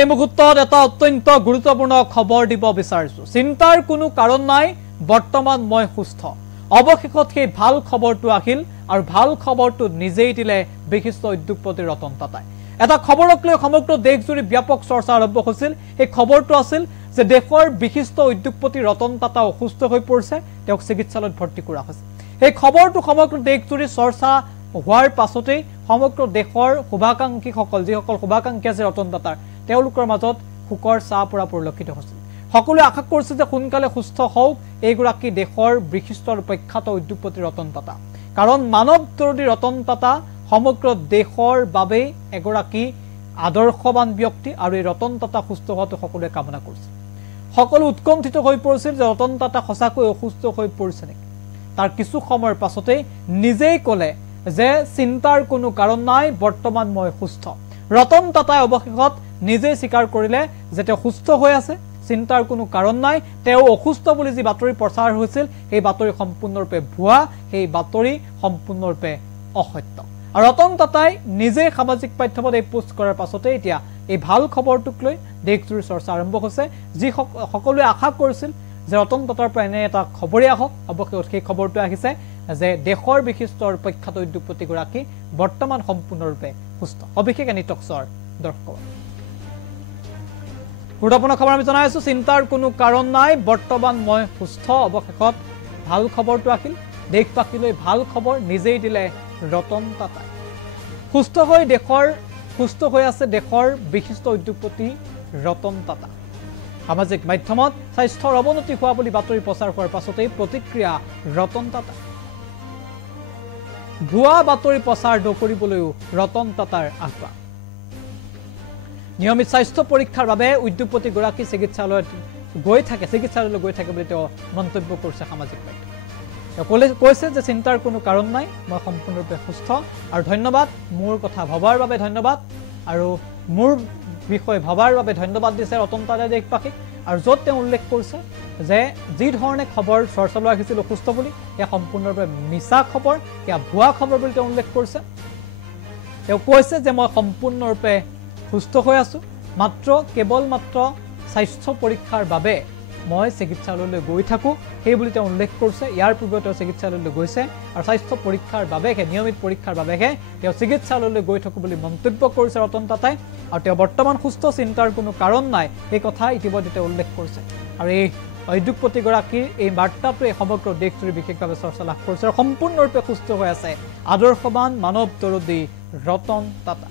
এই মুহূৰ্তত এটা অত্যন্ত গুৰুত্বপূৰ্ণ খবৰ দিব বিচাৰিছো। চিন্তাৰ কোনো কাৰণ নাই, বৰ্তমান মই সুস্থ। অৱশেষত সেই ভাল খবৰটো আহিল আৰু ভাল খবৰটো নিজেই দিলে বিশিষ্ট উদ্যোগপতি ৰতন টাটাই। এটা খবৰক লৈ সমগ্ৰ দেশজুৰি ব্যাপক চৰ্চা আৰম্ভ হৈছিল। এই খবৰটো আছিল যে দেশৰ বিশিষ্ট উদ্যোগপতি ৰতন টাটা অসুস্থ হৈ পৰিছে, তেওঁক চিকিৎসালয়ত ভৰ্তি কৰা হৈছে। এই খবৰটো সমগ্ৰ দেশজুৰি চৰ্চা হোৱাৰ পাছতেই সমগ্ৰ দেশৰ শুভাকাংক্ষীসকল যিসকল শুভাকাংক্ষী আছে ৰতন টাটাৰ তেওঁলোকৰ মাজত শোকৰ ছাঁ পৰা পৰিলক্ষিত হৈছিল। সকলোৱে আশা কৰিছিল যে সোনকালে সুস্থ হওক এইগৰাকী দেশৰ বিশিষ্ট আৰু প্ৰখ্যাত উদ্যোগপতি ৰতন টাটা। কাৰণ মানৱ দৰদী ৰতন টাটা সমগ্ৰ দেশৰ বাবে এগৰাকী আদৰ্শবান ব্যক্তি আৰু এই ৰতন টাটা সুস্থ হোৱাটো সকলোৱে কামনা কৰিছিল। সকলো উৎকণ্ঠিত হৈ পৰিছিল যে ৰতন টাটা সঁচাকৈ অসুস্থ হৈ পৰিছে নেকি। তাৰ কিছু সময়ৰ পাছতেই নিজেই ক'লে যে চিন্তাৰ কোনো কাৰণ নাই, বৰ্তমান মই সুস্থ। ৰতন টাটাই অৱশেষত নিজেই স্বীকাৰ কৰিলে যে তেওঁ সুস্থ হৈ আছে, চিন্তাৰ কোনো কাৰণ নাই। তেওঁ অসুস্থ বুলি যি বাতৰি প্ৰচাৰ হৈছিল সেই বাতৰি সম্পূৰ্ণৰূপে ভুৱা, সেই বাতৰি সম্পূৰ্ণৰূপে অসত্য। আৰু ৰতন টাটাই নিজেই সামাজিক মাধ্যমত এই পোষ্ট কৰাৰ পাছতে এতিয়া এই ভাল খবৰটোক লৈ দেশজুৰি চৰ্চা আৰম্ভ হৈছে। যি সকলোৱে আশা কৰিছিল যে ৰতন টাটাৰ পৰা এনে এটা খবৰেই আহক, অৱশেষত সেই খবৰটো আহিছে যে দেশৰ বিশিষ্ট আৰু প্ৰখ্যাত উদ্যোগপতিগৰাকী বৰ্তমান সম্পূৰ্ণৰূপে সুস্থ। অভিষেক এনিটক্সৰ দৰ্শক গুৰুত্বপূৰ্ণ খবৰ আমি জনাই আছো। চিন্তাৰ কোনো কাৰণ নাই, বৰ্তমান মই সুস্থ। অৱশেষত ভাল খবৰটো আহিল, দেশবাসীলৈ ভাল খবৰ নিজেই দিলে ৰতন টাটাই। সুস্থ হৈ আছে দেশৰ বিশিষ্ট উদ্যোগপতি ৰতন টাটা। সামাজিক মাধ্যমত স্বাস্থ্যৰ অৱনতি হোৱা বুলি বাতৰি প্ৰচাৰ হোৱাৰ পাছতেই প্ৰতিক্ৰিয়া ৰতন টাটা। ভুৱা বাতৰি প্ৰচাৰ নকৰিবলৈও ৰতন টাটাৰ আহ্বান। নিয়মিত স্বাস্থ্য পৰীক্ষাৰ বাবে উদ্যোগপতিগৰাকী চিকিৎসালয়লৈ গৈ থাকে বুলি তেওঁ মন্তব্য কৰিছে সামাজিক মাধ্যমত। তেওঁ কৈছে যে চিন্তাৰ কোনো কাৰণ নাই, মই সম্পূৰ্ণৰূপে সুস্থ আৰু ধন্যবাদ, মোৰ কথা ভবাৰ বাবে ধন্যবাদ আৰু মোৰ বিষয়ে ভবাৰ বাবে ধন্যবাদ দিছে ৰতন টাটাই দেশবাসীক। আৰু য'ত তেওঁ উল্লেখ কৰিছে যে যি ধৰণে খবৰ চৰ্চালৈ আহিছিল অসুস্থ বুলি, এয়া সম্পূৰ্ণৰূপে মিছা খবৰ, এয়া ভুৱা খবৰ বুলি তেওঁ উল্লেখ কৰিছে। তেওঁ কৈছে যে মই সম্পূৰ্ণৰূপে সুস্থ হৈ আছো, কেৱল স্বাস্থ্য পৰীক্ষাৰ বাবে মই চিকিৎসালয়লৈ গৈ থাকোঁ সেইবুলি তেওঁ উল্লেখ কৰিছে। ইয়াৰ পূৰ্বে তেওঁ চিকিৎসালয়লৈ গৈছে আৰু স্বাস্থ্য পৰীক্ষাৰ বাবেহে, নিয়মিত পৰীক্ষাৰ বাবেহে তেওঁ চিকিৎসালয়লৈ গৈ থাকোঁ বুলি মন্তব্য কৰিছে ৰতন টাটাই। আৰু তেওঁ বৰ্তমান সুস্থ, চিন্তাৰ কোনো কাৰণ নাই এই কথা ইতিমধ্যে তেওঁ উল্লেখ কৰিছে। আৰু এই উদ্যোগপতিগৰাকীৰ এই বাৰ্তাটোৱে সমগ্ৰ দেশজুৰি বিশেষভাৱে চৰ্চা লাভ কৰিছে আৰু সম্পূৰ্ণৰূপে সুস্থ হৈ আছে আদৰ্শবান মানৱ দৰদী ৰতন টাটা।